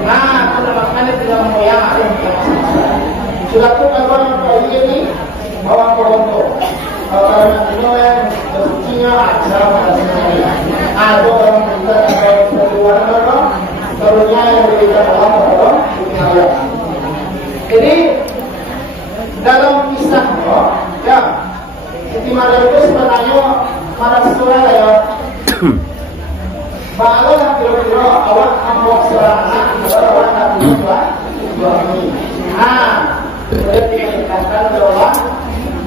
Nah, kalau makannya tidak moyang ada yang tidak masalah. Sudah tuh kalau orang ini bawa ke untuk kalau itu yang bersucinya acara pada sini. Ada orang kita dari luar negeri, barunya yang diberikan Allah kepada kita. Jadi dalam kisah ya, Siti Maryam itu sebenarnya pada surah ya. Bahwa kira-kira awak membuat seorang anak, orang tak dua ini. Sudah diperintahkan bahwa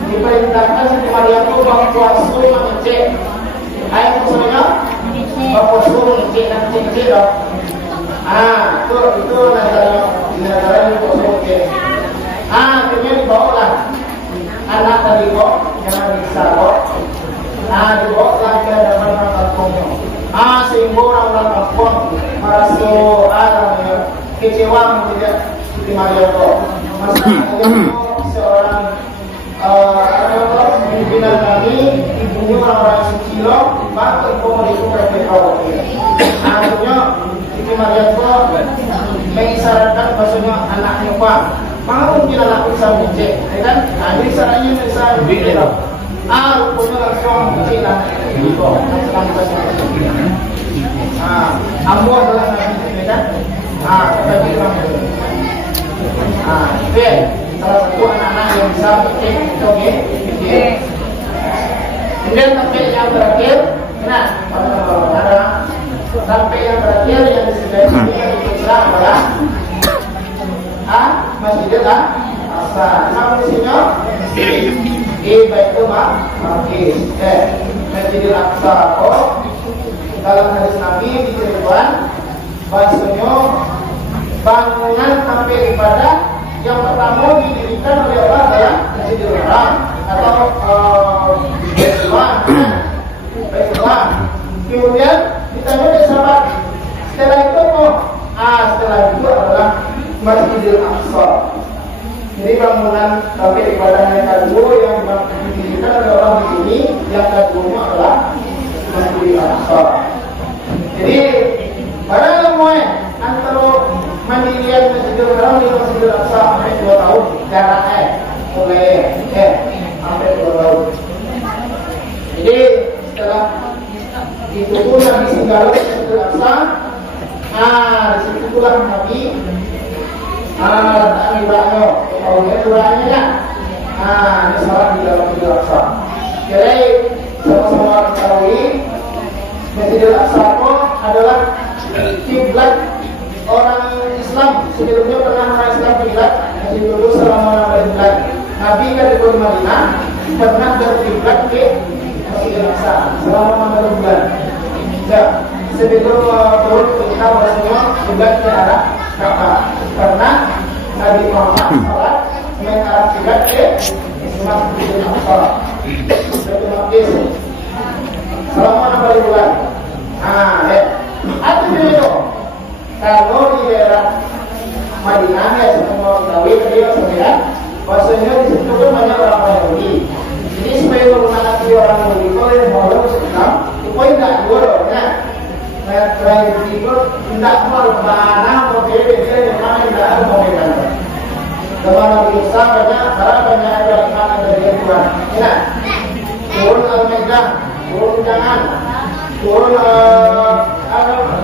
diperintahkan Siti Maryam itu berpuasa mengecek. Ayat maksudnya berpuasa mengecek dan cek dok. Itu negara ini puasa mengecek. Akhirnya dibawalah anak tadi kok yang bisa kok. Dibawa lagi ke dalam kampungnya. Sehingga orang-orang kampung merasa kecewa tidak Siti Maryam kok. Seorang pimpinan kami ibunya orang-orang suci loh, maka ibu itu mereka tahu. Akhirnya Siti Maryam kok mengisyaratkan maksudnya anaknya pak. Mau mungkin anak bisa mencet, kan? Jadi caranya bisa mencet. Rupanya langsung mencet lah. Ambo adalah nabi, kan? Kita bilang. Itu salah satu anak-anak yang bisa mencet itu, oke? Kemudian sampai yang terakhir, nah, ada sampai yang terakhir yang disebut itu adalah Masjidil Aqsa. Nama isinya Baitul Maqdis. Masjidil Aqsa. Dalam hadis Nabi diceritakan bahasanya bangunan tempat ibadah yang pertama didirikan oleh Allah adalah Masjidil Haram atau Baitullah. Kemudian ditanya oleh sahabat, setelah itu setelah itu adalah Masjidil Aqsa. Jadi bangunan tempat ibadah yang kedua yang didirikan oleh orang di sini, yang kedua adalah Masjidil Aqsa. Jadi pada umumnya antara mandirian Masjidil Haram dan Masjidil Aqsa sampai 2 tahun jaraknya mulai sampai 2 tahun. Jadi setelah itu pun Nabi singgah ke Masjidil Aqsa. Di situ pula Nabi tak ibadahnya, tahunya turahnya kan? Ini salah di dalam Masjidil Aqsa. Jadi sama-sama ketahui Masjidil Aqsa adalah kiblat orang Islam. Sebelumnya pernah orang Islam kiblat Masjid dulu selama 6 bulan. Nabi kan di Madinah pernah berkiblat ke Masjidil Aqsa selama 6 bulan. Ya, sebelum turun kita bahasanya kiblat ke arah Ka'bah. Karena Nabi Muhammad salat mengarah kiblat ke Masjidil Aqsa. Baitul Maqdis selama 6 bulan. Apa itu? Kalau di daerah Madinah ya semua Dawi dia sembilan, bahasanya di situ kan banyak orang Yahudi. Jadi supaya menggunakan orang Yahudi itu yang mau Islam, supaya tidak dua-duanya. Orang Yahudi itu tidak mau mana mau dia yang mana tidak ada mau dia. Zaman Nabi Musa banyak ada iman dari Tuhan. Ya, turun al-Maidah, turun jangan, turun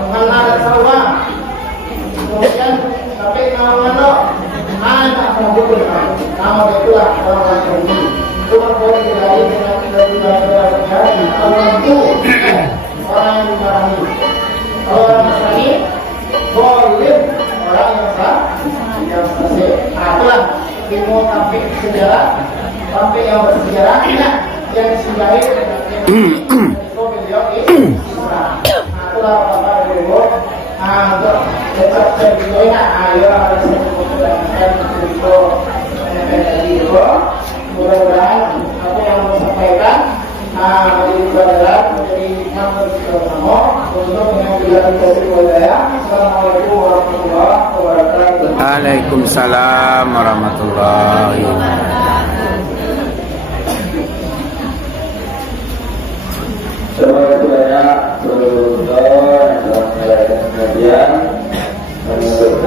mana ada sawah. Kemudian sampai nama-nama ada penghubung nama itulah orang Yahudi. Itu boleh dari orang itu orang yang dimarahi. Orang Nasrani boleh orang yang sah yang sah. Itulah ilmu sampai sejarah sampai yang bersejarah yang disinggahi itu beliau itulah apa beliau untuk tetap terjadinya ayo harus menggunakan itu mudah-mudahan apa yang mau sampaikan menjadi pelajaran menjadi hikmah bersama untuk mengambil dari budaya. Assalamualaikum warahmatullahi wabarakatuh. Waalaikumsalam warahmatullahi wabarakatuh. Terima kasih banyak seluruh yang telah menjalankan kajian menurut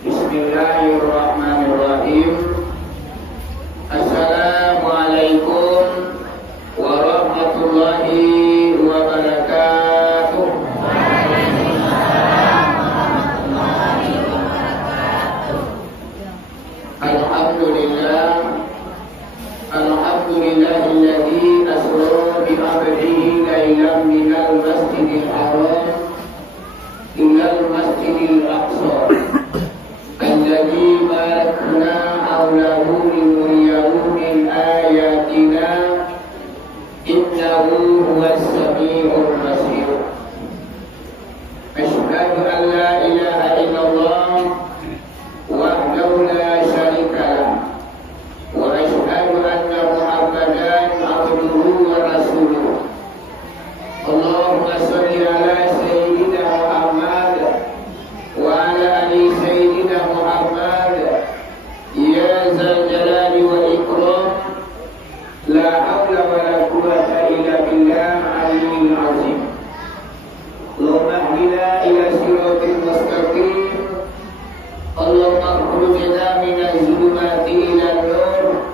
Bismillahirrahmanirrahim. Assalamualaikum warahmatullahi wabarakatuh. Alhamdulillah, alhamdulillahilladzi asra bi 'abdihi lailan minal masjidil haram ilal masjidil aqsa alladzi barakna hawlahu linuriyahu min ayatina innahu huwas sami'ul basir. Asyhadu an la ilaha illallah wahdahu la syarika lah wa asyhadu anna Muhammadan abduhu wa rasuluh. Allahumma shalli ala sayyidina Muhammad wa ala ali sayyidina Muhammad ya zal jalali wal ikram la haula wa la quwwata illa billah aliyyil azim. Allahumma ihdina ila siratal mustaqim. Allahumma akhrijna minaz zulumati ilan nur.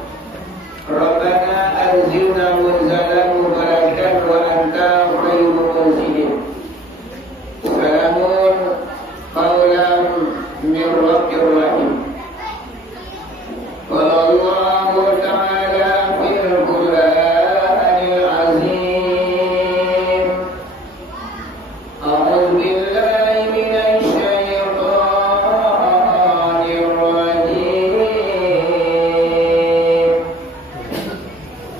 Rabbana anzilna munzalan mubarakan wa anta khairul munzilin. Salamun qawlan min rabbir rahim. Qala Allahu ta'ala fil Qur'anil azim. A'udzu billahi minasy syaithanir rajim.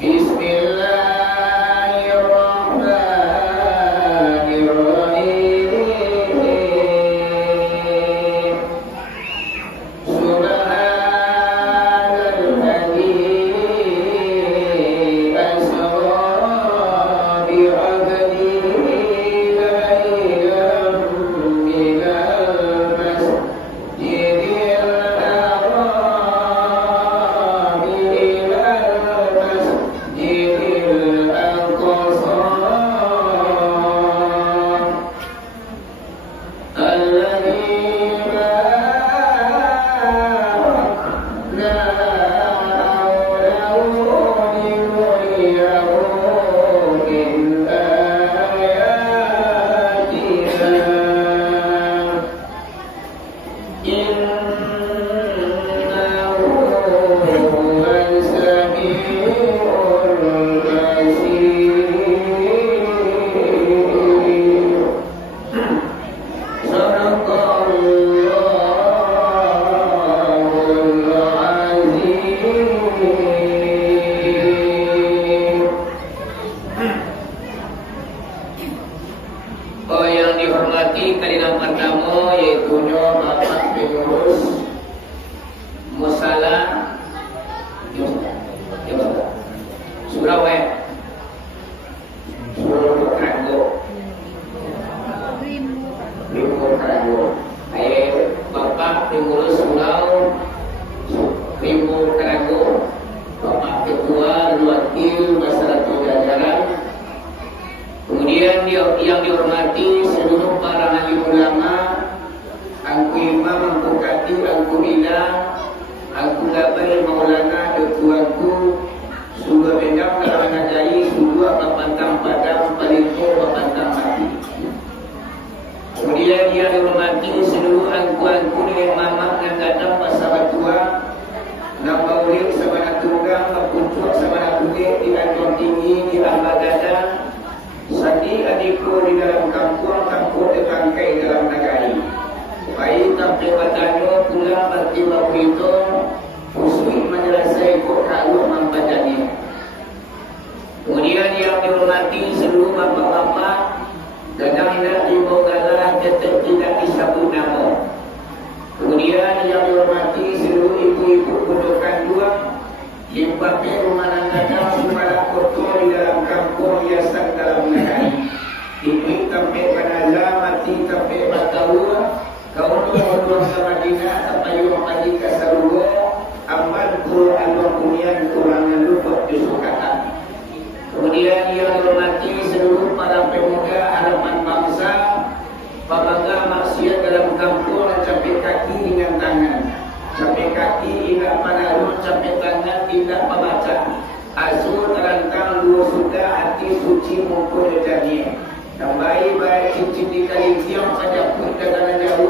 Bismillahirrahmanirrahim. Subhanalladzi asra bi 'abdihi lailan minal masjidil haram ilal masjidil aqsa alladzi barakna hawlahu linuriyahu min ayatina innahu huwas sami'ul basir. Sadaqallahul azim. Oh, yang dihormati kalian pertama yaitu Bapak Pengurus Musala Surabaya, Surabaya Keranggo, Rimur Keranggo. Bapak Pengurus Pulau Rimur Keranggo, Bapak Ketua Wakil Masyarakat Jajaran yang dihormati seluruh para alim ulama, angku imam, angku kati, angku ilah, angku gabai maulana, tuanku, sudah bendang dalam ngajai, sudah papantang padang, palingko papantang mati. Kemudian yang dihormati seluruh angku-angku dengan mamak yang datang pasabat tua, nampaulik sabana tunggang, napuntuk sabana tunggang, di kantong tinggi, di ambagada, sandi adikku di dalam kampung, kampung tetangkai dalam negari. Baik sampai batano pulang berarti waktu itu, usui menyelesai kok kalau mampajani. Kemudian yang dihormati seluruh bapak-bapak, dan hendak dibongkarlah tetap tidak disebut nama. Kemudian yang dihormati seluruh ibu-ibu kundukan dua, limpahkan rumah nanggadang supaya kotor di dalam kampung hiasan dalam negeri. Ibu sampai panazah mati sampai batahua, kau orang sama Madinah sampai yang pagi kasarugo, aman Quran Al-Qur'an kurangan lupa disukatan. Kemudian yang dihormati seluruh para pemuda harapan bangsa, pabangga maksiat dalam kampung sampai kaki dengan tangan, sampai kaki tidak panarun, sampai tangan tidak membaca. Azur terantang dua sudah hati suci mumpul jadinya. Tambahi baik cincin di kali tiang pada perdagangan jauh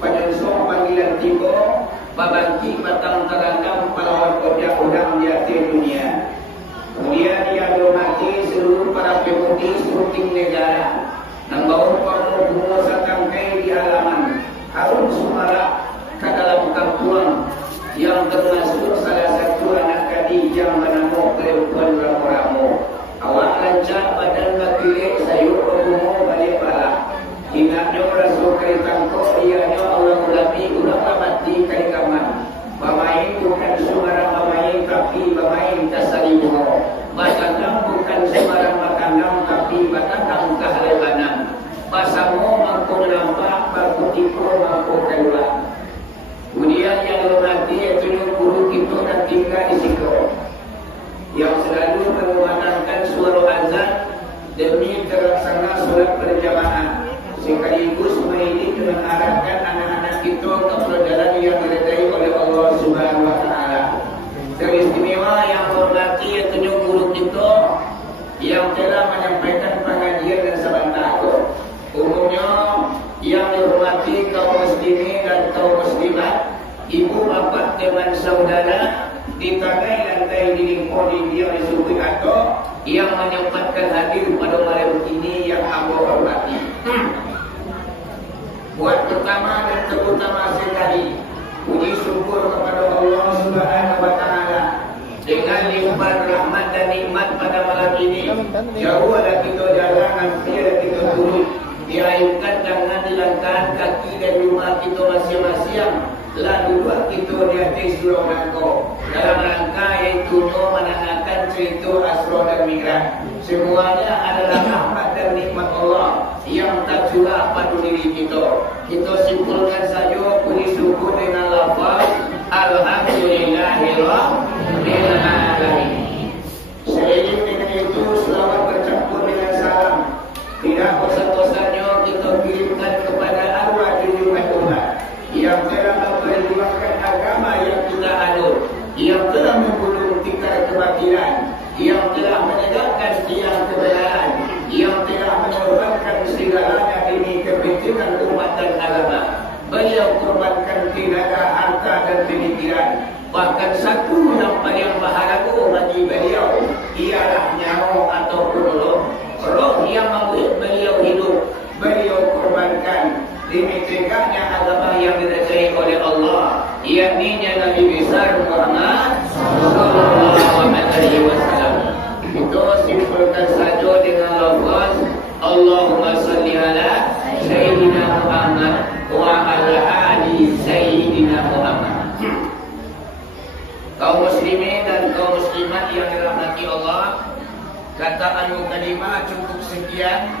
panjensong panggilan tiba, babangki batang terantang pelawan kerja udang di hati dunia. Kemudian yang dihormati seluruh para pemudi syuting negara, membawa pengumpul satangkai di halaman Harun Sumara ke dalam kampung yang termasuk salah satu anak gadis yang bernama perempuan ramu-ramu. Awak rancak badan laki sayur berumur balik pala. Ingatnya rasul keritangko, ianya Allah ulami ulama mati kali kaman. Pemain bukan sembarang pemain tapi pemain kasari bungo. Batandang bukan sembarang batandang tapi batandang kahalebanan. Pasamu mampu nampak, mampu tipu, mampu keluar. Kemudian yang dihormati yaitu guru kita dan tinggal di situ, yang selalu mengumandangkan suara azan demi terlaksana solat berjamaah, sekaligus mendidik dan mengarahkan anak-anak kita ke jalan yang diridai oleh Allah Subhanahu wa taala. Teristimewa yang dihormati yaitu guru kita yang telah menyampaikan pengajian dan sabantako. Umumnya yang dihormati kaum muslimin dan kaum muslimat, ibu bapak teman saudara di tagai lantai dinding podi dia disuruh atau yang menyempatkan hadir pada malam ini yang aku hormati. Buat pertama dan terutama sekali, puji syukur kepada Allah Subhanahu wa taala dengan limpahan rahmat dan nikmat pada malam ini. Jauh ada kita jalan, hampir ada kita turun, diayunkan tangan, dilangkahkan kaki dan rumah kita masing-masing. Lalu buat kita di atas surau nangko dalam rangka yaitu menangakan cerita Asra dan Mi'raj. Semuanya adalah rahmat dan nikmat Allah yang tak curah pada diri kita. Kita simpulkan saja puji syukur dengan lafaz Alhamdulillahirabbil alamin. Seiring dengan itu selawat bercampur dengan salam tidak bosan-bosannya kita kirimkan kepada arwah umat yang telah memperjuangkan agama yang kita anut, yang telah menggulung tikar kebatilan, yang telah menegakkan tiang kebenaran, yang telah mengorbankan segalanya demi kepentingan umat dan agama. Beliau korbankan tenaga, harta dan pemikiran. Bahkan satu yang paling berharga bagi beliau ialah nyawa ataupun roh yang membuat beliau hidup. Beliau korbankan demi tegaknya agama yang diridai oleh Allah, yakni Nabi besar Muhammad sallallahu alaihi wasallam. Itu simpulkan saja dengan lafaz Allahumma salli ala Sayyidina Muhammad wa ala ali Sayyidina Muhammad. Kaum muslimin dan kaum muslimat yang dirahmati Allah, kata al-mukadimah cukup sekian,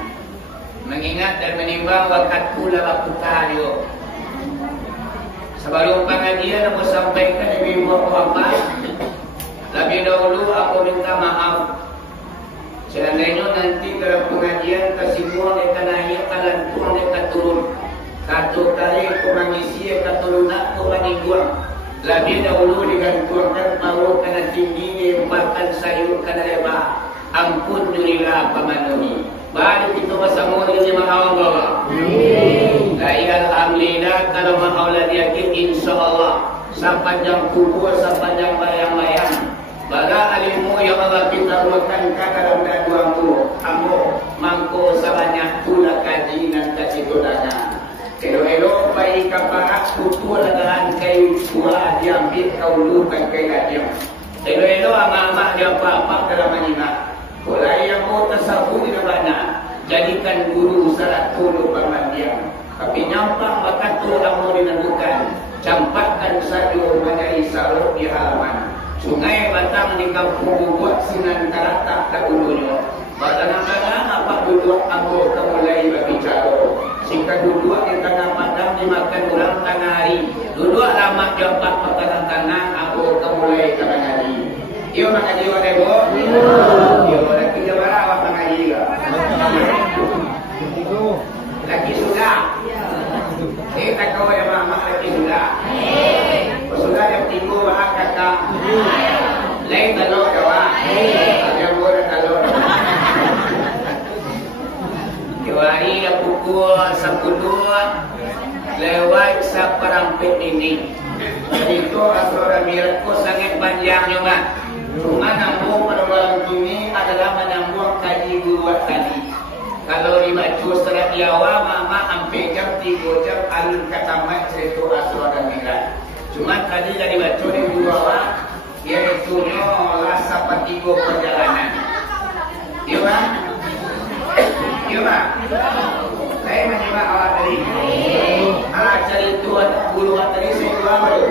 mengingat dan menimbang wakatku lama putario. Sebelum pengajian aku sampaikan ibu-ibu Muhammad, lebih dahulu aku minta maaf Seandainya nanti dalam pengajian kesimpulan mereka naik kalantung mereka turun. Satu kali mengisi katulunak kumaniduang. Lebih dahulu digantungkan malu karena tinggi bahkan sayur karena lebar. Ampun dirilah pemenuhi. Baru kita bersama dengan Allah. Alhamdulillah kalau Allah yakin insyaAllah sepanjang kubur sepanjang bayang-bayang. Baga alimu yang Allah kita makan dalam daduamu. Kamu mangko sebanyak tulah kaji dan kasih tulangan. Elo-elo baik kaparak kutu lagahan kayu tua diambil kau lukan kayu diam. Elo-elo ama-ama dia apa-apa dalam menyimak. Mulai yang mau tersabut di mana jadikan guru syarat tulu bermandiam. Tapi nyampang bakat tulang mau dinentukan. Campakkan sadio menyai sarut di halaman. Sungai batang di kampung buat sinan karatak tak ulunya. Kadang-kadang apa duduk ambil kemulai berbicara. Jika duduk di tengah padang dimakan orang tengah hari. Duduk lama jumpa pekanan tangan aku kemulai tengah hari. Iyo mengaji wadah bo. Iyo laki jawara awak mengaji ke. Laki sudah. Tak kau yang mama laki sudah. Sudah yang tinggu bahak kakak. Lain telur jawab. Yang boleh telur. Hari yang pukul 10 lewat saperampit ini. Jadi itu asal miratku sangat panjangnya mak. Cuma nambung pada malam ini adalah menyambung kaji buat tadi. Kalau dibaca secara Jawa mama sampai jam 3 jam alun katamat cerita asal dan mirat. Cuma tadi dari baca di bawah yaitu lah sapatigo perjalanan. Iya mak. Iya Pak. Saya menyimak awak tadi. Cari tuan buluan tadi saya dua baru.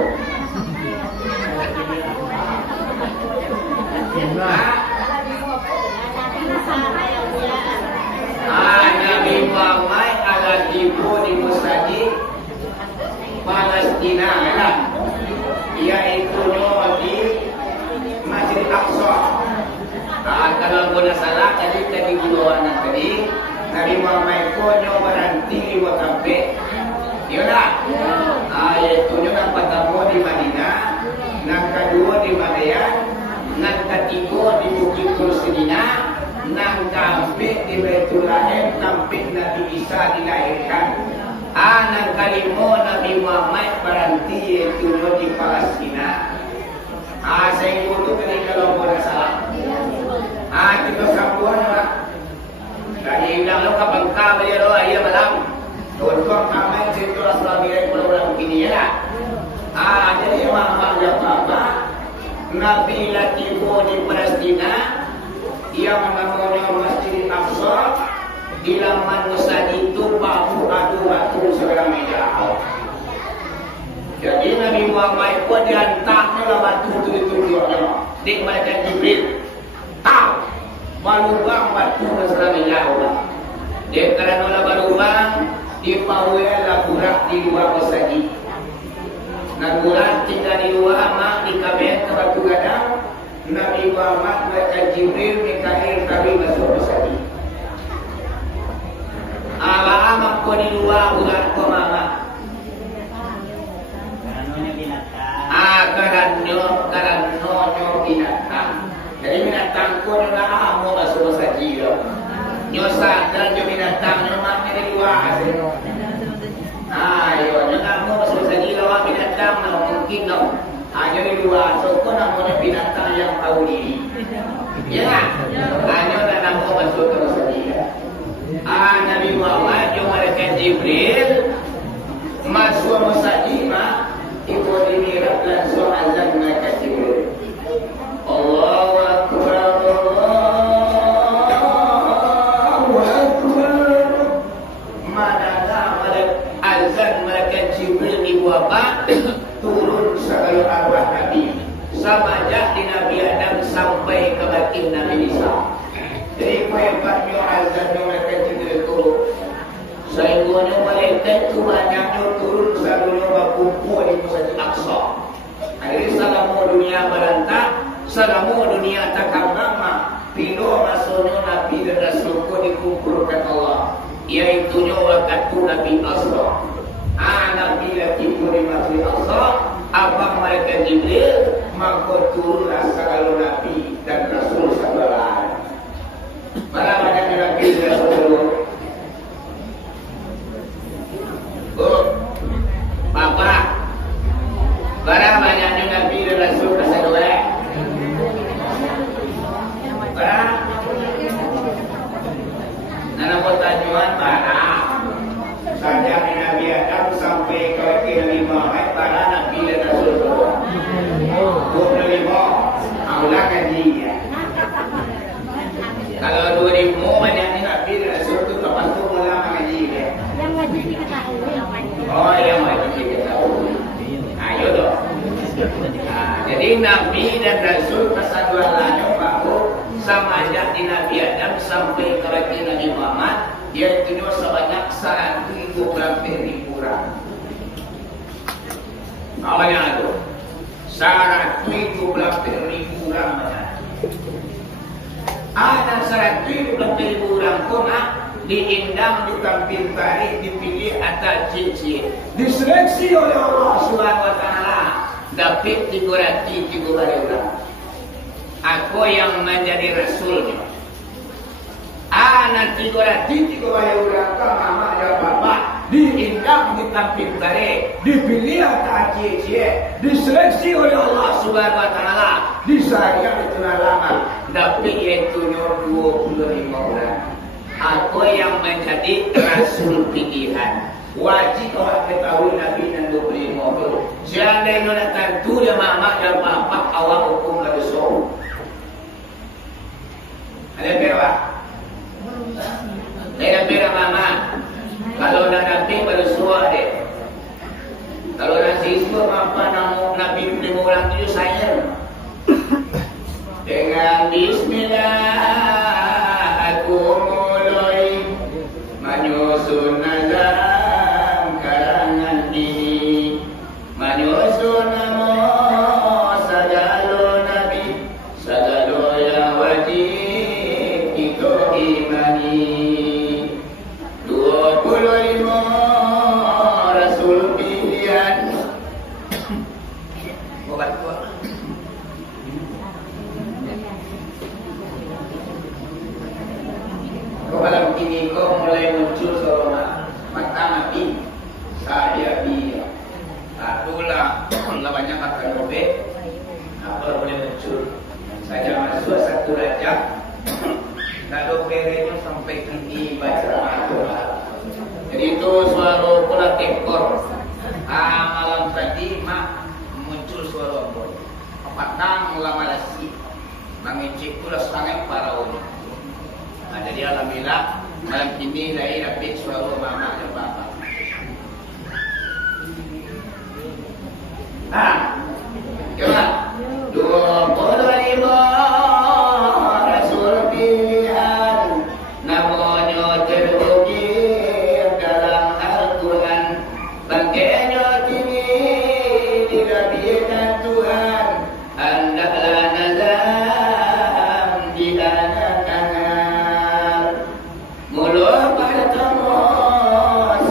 Nabi Muhammad ala tibu di Musadi Palestina kan? Yaitu di Masjid Aqsa. Kalau boleh salah tadi buluan tadi. Nabi Muhammad ko nyo berhenti di Wakabe. Yun na. Yaitu nyo ang patamo di Madinah. Nang kedua di Madayan. Nang ketiga di Bukit Kursidina. Nang keempat di Baitul Lahim. Tempat Nabi Isa dilahirkan. Nang kelima Nabi Muhammad berhenti yaitu nyo di Palestina. Saya dulu tadi kalau boleh salah. Kita sambuan lah. Jadi bilang lo kapan kau beli lo ayah malam. Tuan kami cerita asal mirai pulau begini ya. Jadi mama dia apa? Nabi Latifu di Palestina yang namanya Masjid Aqsa di laman Musa itu bahu adu segala meja. Jadi Nabi Muhammad pun dihantarnya lah batu itu di Malaikat Jibril. Tahu. Balubang batu masalah jauh. Dia kerana balubang dipawai laburak di luar masjid. Dan bulan tinggal di luar mak di kabin ke batu gadang. Nabi Muhammad baca Jibril Mikail kami masuk masjid. Amak ko di luar bulan ko mama. Karena binatang. Jadi binatang ko na mo masuk masjid. Nyo sadar nyo binatang nyo mak di luar. Ayo nyo mo masuk masjid lawan binatang na mungkin no. Nyo di luar so ko namanya binatang yang tahu diri. Ya. Nyo na mo masuk ke masjid. Nabi Muhammad yung malaikat Jibril masuk masjid mak itu dinirat langsung azan malaikat Jibril. Allahu Akbar, Allahu Akbar. Manakah azan malaikat Jibril di wabah turun segala arwah Nabi samajak di Nabi Adam sampai ke batin Nabi Isa. Jadi hebatnya azan malaikat Jibril turun. Sehingga malaikat itu banyaknya turun sebelum berkumpul di Masjid Aqsa. Jadi salamu dunia berantak. Salamu dunia takabama. Pilo maksudnya Nabi dan Rasul ku dikumpulkan Allah, yaitu waktu Nabi Asra. Nabi lagi Nabi Asra, apa mereka Jibril, maka turunlah segala Nabi dan Rasul sekalian. Para banyak Nabi dan Rasul. Bapak, para banyaknya Nabi dan Rasul sekalian. Nana pertanyaan para saja Nabi Adam sampai ke 5 para Nabi dan Rasul 25 Allah kajinya. Kalau 2000 banyaknya Nabi dan Rasul itu lepas itu mulai ngaji ya. Yang ngaji diketahui. Oh yang ngaji diketahui. Ayo dong. Jadi Nabi dan Rasul kesaduannya bahu sama aja di Nabi Adam sampai ke Nabi Muhammad, yaitu sebanyak 120.000 orang. Awalnya itu 120.000 orang banyak. Ada 120.000 orang pun diindang, ditampil tarik, dipilih atas cincin, diseleksi oleh Allah Subhanahu Wa Taala. Dapat 300 orang. Aku yang menjadi rasulnya. Nanti 300 orang ke mama dan bapak diindang, ditampil tarik, dipilih atas cincin, diseleksi oleh Allah Subhanahu Wa Taala. Disayang itu lama. Dapat yaitu 25 orang. Aku yang menjadi rasul pilihan. Wajib orang ketahui Nabi dan 25 orang. Jangan nak tentu dia mama dan bapak awak hukum lagi so. Ada berapa? Ada berapa mama? Kalau nak Nabi bersuara deh. Kalau nak siswa apa nama Nabi 25 orang itu saya. Dengan Bismillah aku mulai menyusun nazam karangan ini, menyusun nama sagala Nabi, sagala yang wajib kita imani. 25 Rasul pilihan. Obat kuat. Malam ini kau mulai muncul seorang mata Nabi saya dia. Itulah banyak kata robek. Apa boleh muncul? Saya masuk 1 Rajab. Lalu perenya sampai kini baca jadi itu suara pula tekor. Malam tadi muncul suara boy. Petang lama lasi. Mengicik pula sangat para orang. Jadi alhamdulillah malam ini saya dapat suara mama dan bapa. Coba 25 Rasul pilihan, namanya terukir dalam Al-Quran, bangkainya kini dirabikan Tuhan, hendaklah nazam di anak-anak. Mula bertemu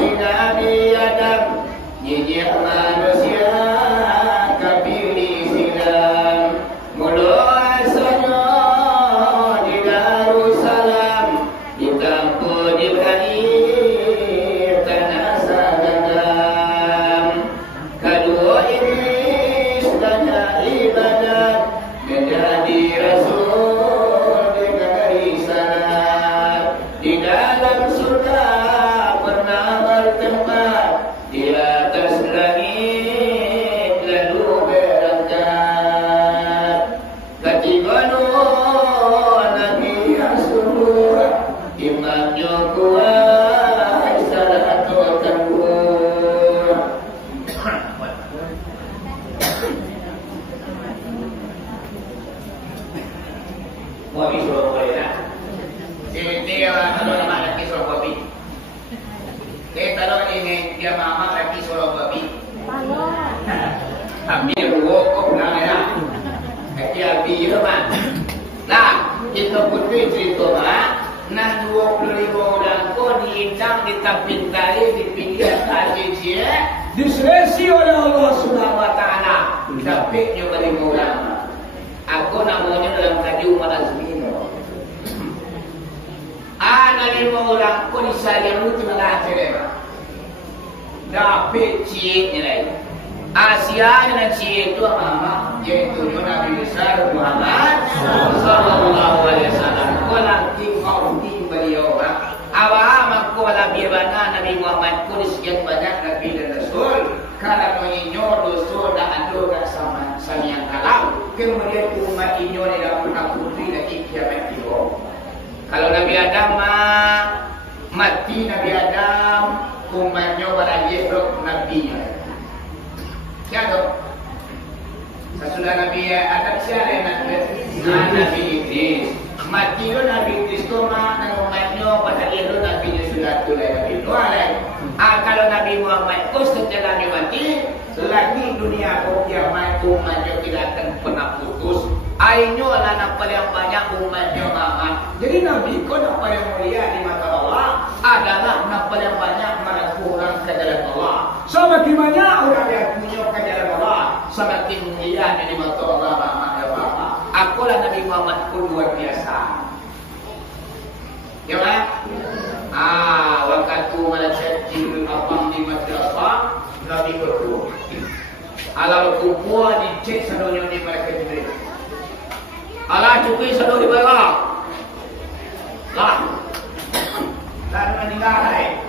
si Nabi Adam, nyinyi manusia kapili silam. Mula asalnya di Darussalam, di kampung Ibrahim, tanah Sagadam. Kedua iblis tanya ibadat, menjadi rasul dengan risalah. Di dalam surga pernah bertempat, di atas langit lalu berangkat. Ketiga Nabi Rasulullah, imamnya kuat salah atau tangguh. Wah, bisa boleh lah. Dia kalau nama laki suruh babi. Kalau ini dia mama laki suruh babi. Ambil wokok namanya. Dia biar man. Nah, kita putri cerita Nah 25 orang kau diindang, ditampintari, dipilih atas diselesi oleh Allah Subhanahu Wa Taala. Tapi nyoba 5 orang. Aku namanya dalam kaji umat azmino. Ada 5 orang kau disayang itu mengakhirnya. Dapat cik nilai. Asia dan cik itu mama yaitu Nabi besar Muhammad sallallahu alaihi wasallam. Kalau tinggal beliau awam aku Nabi bana Nabi Muhammad pun sekian banyak Nabi dan Rasul karena menginyor dosa dan adoga sama yang kalam kemudian umat inyor tidak pernah putri dan kiamat itu. Kalau Nabi Adam mati Nabi Adam umatnya barangnya Nabi-nya. Siapa? Sesudah Nabi Adam siapa yang Nabi Idris. Mati itu Nabi Idris itu dan umatnya pada itu Nabi sudah tulai Nabi Nuh. Kalau Nabi Muhammad itu setelah mati lagi dunia kiamat umatnya tidak akan pernah putus. Ainu adalah paling banyak umatnya Muhammad. Jadi Nabi itu yang paling mulia di mata Allah adalah yang paling banyak orang ke jalan Allah. Semakin banyak orang yang punya ke jalan Allah, semakin mulia di mata Allah Muhammad ya Bapak. Akulah Nabi Muhammad pun luar biasa. Ya kan? Waktu malaikat abang di madrasah Nabi berdua. Alam kumpulan dicek sadonya di malaikat Jibril. Allah cukup sadu di bawah. Lah. Dan meninggal.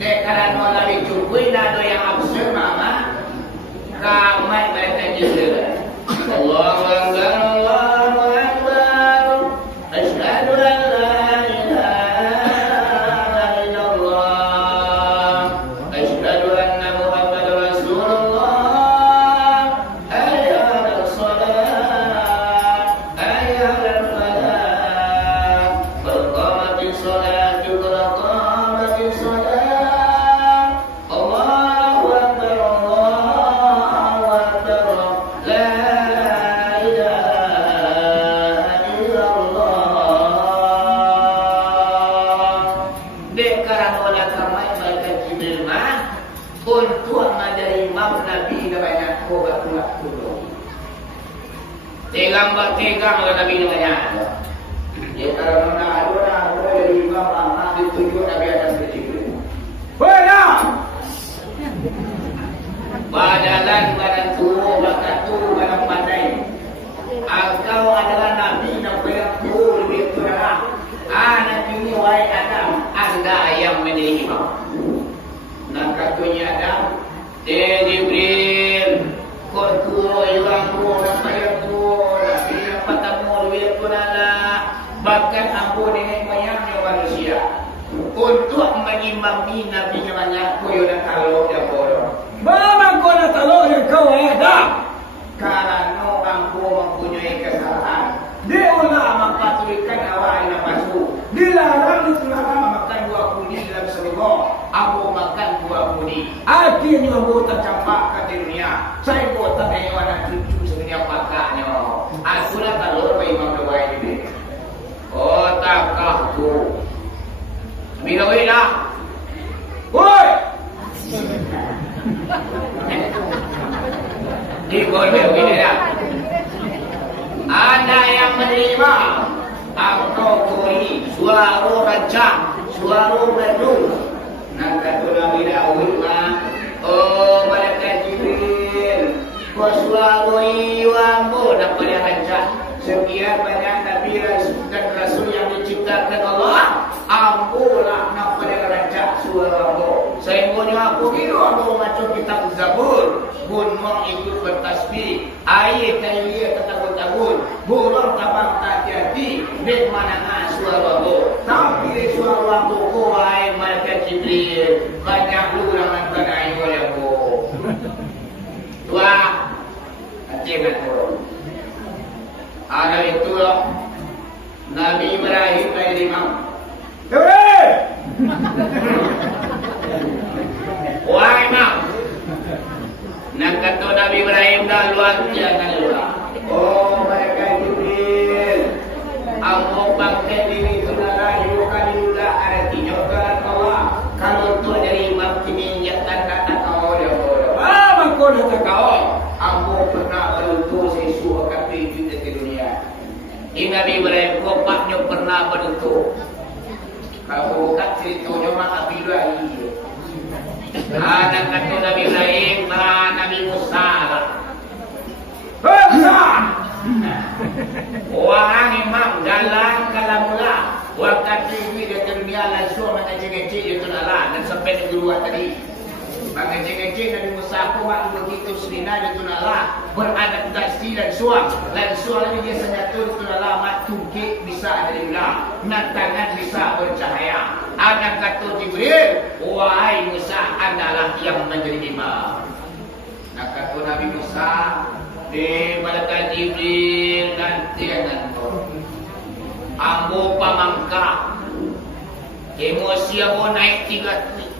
Dekaran wala dicukuin ada yang absurd mama. Ramai mereka juga. Allahu Akbar, Allahu Akbar. Asyhadu an la ilaha illallah. Asyhadu anna Muhammadar Rasulullah. Hayya 'alas shalah. Hayya 'alal falah. Qad qamatis sholatu, qad qamatis shalah. Tegang oleh Nabi namanya. Ya kalau ada dari imam anak ditunjuk Nabi Adam sendiri. Wah! Badalan badan tubuh, badan tubuh, badan pandai. Engkau adalah Nabi yang badan tubuh lebih tua. Nabi ini wahai Adam, anda yang menjadi imam. Nah katanya Adam, Jibril, kau tua, ilang tua, saya tua. Bahkan ampun nenek moyangnya manusia untuk mengimami Nabi namanya koyo dan talok dan bodoh. Bagaimana kau dan talok yang kau ada? Karena ampun mempunyai kesalahan. Dia ulama mempatuhikan awal yang masuk. Dilarang makan buah kuning dalam surga. Abu makan buah kuning. Akhirnya abu tercampak ke dunia. Saya buat hewan dan cucu sebenarnya pakainya. Aku dah talok bagi imam doa ini. Oh takah tu. Bila dah. Woi. Di boleh begini dah. Ada yang menerima atau kuri suara raja, suara merdu. Nak kata bila ulama. Oh malaikat Jibril. Kau suara iwamu dapat raja. Sekian banyak Nabi dan Rasul yang diciptakan Allah. Ampulah nak pada raja suaramu. Sehingga aku kira aku macam kitab Zabur. Gunung ikut bertasbih. Air kaya ketakut-takut. Burung tabang tak hati. Di mana suaramu. Tapi suaramu kuai malaikat Jibril. Banyak lurangan tanah olehmu. Tua. Jangan turun. Ada itulah Nabi Ibrahim dari imam. Wahai imam, Nak kata Nabi Ibrahim dah luar jangan luar. Oh mereka Jibril. Ambo bangkit diri saudara bukan juga artinya kalau Allah. Kalau tu dari imam kini nyatakan kata kau dia. Mangko dah kau. Ambo pernah beruntung sesuatu kata itu di dunia. Ini Nabi Ibrahim kopaknya pernah beruntung. Kalau bukan ceritanya mak Nabi Ibrahim. Anak kata Nabi Ibrahim, Nabi Musa lah. Musa! Orang imam dalam kalamullah. Waktu ini dia dunia langsung mengecek-ngecek itu Allah dan sampai di luar tadi. Mengecek-ngecek Nabi Musa pun begitu selina itu Allah beradaptasi dan suam. Dan suam ini dia senjata itu Allah matungkik bisa ada di ulang. Natangan bisa bercahaya. Anak kata Jibril, wahai Musa adalah yang menjadi imam. Nak kata Nabi Musa, malaikat Jibril nanti akan ambo pamangka. Emosi ambo naik 3 titik.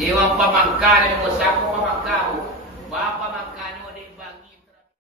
Dewan pamangka Nabi Musa, aku pamangka. Bapa pamangka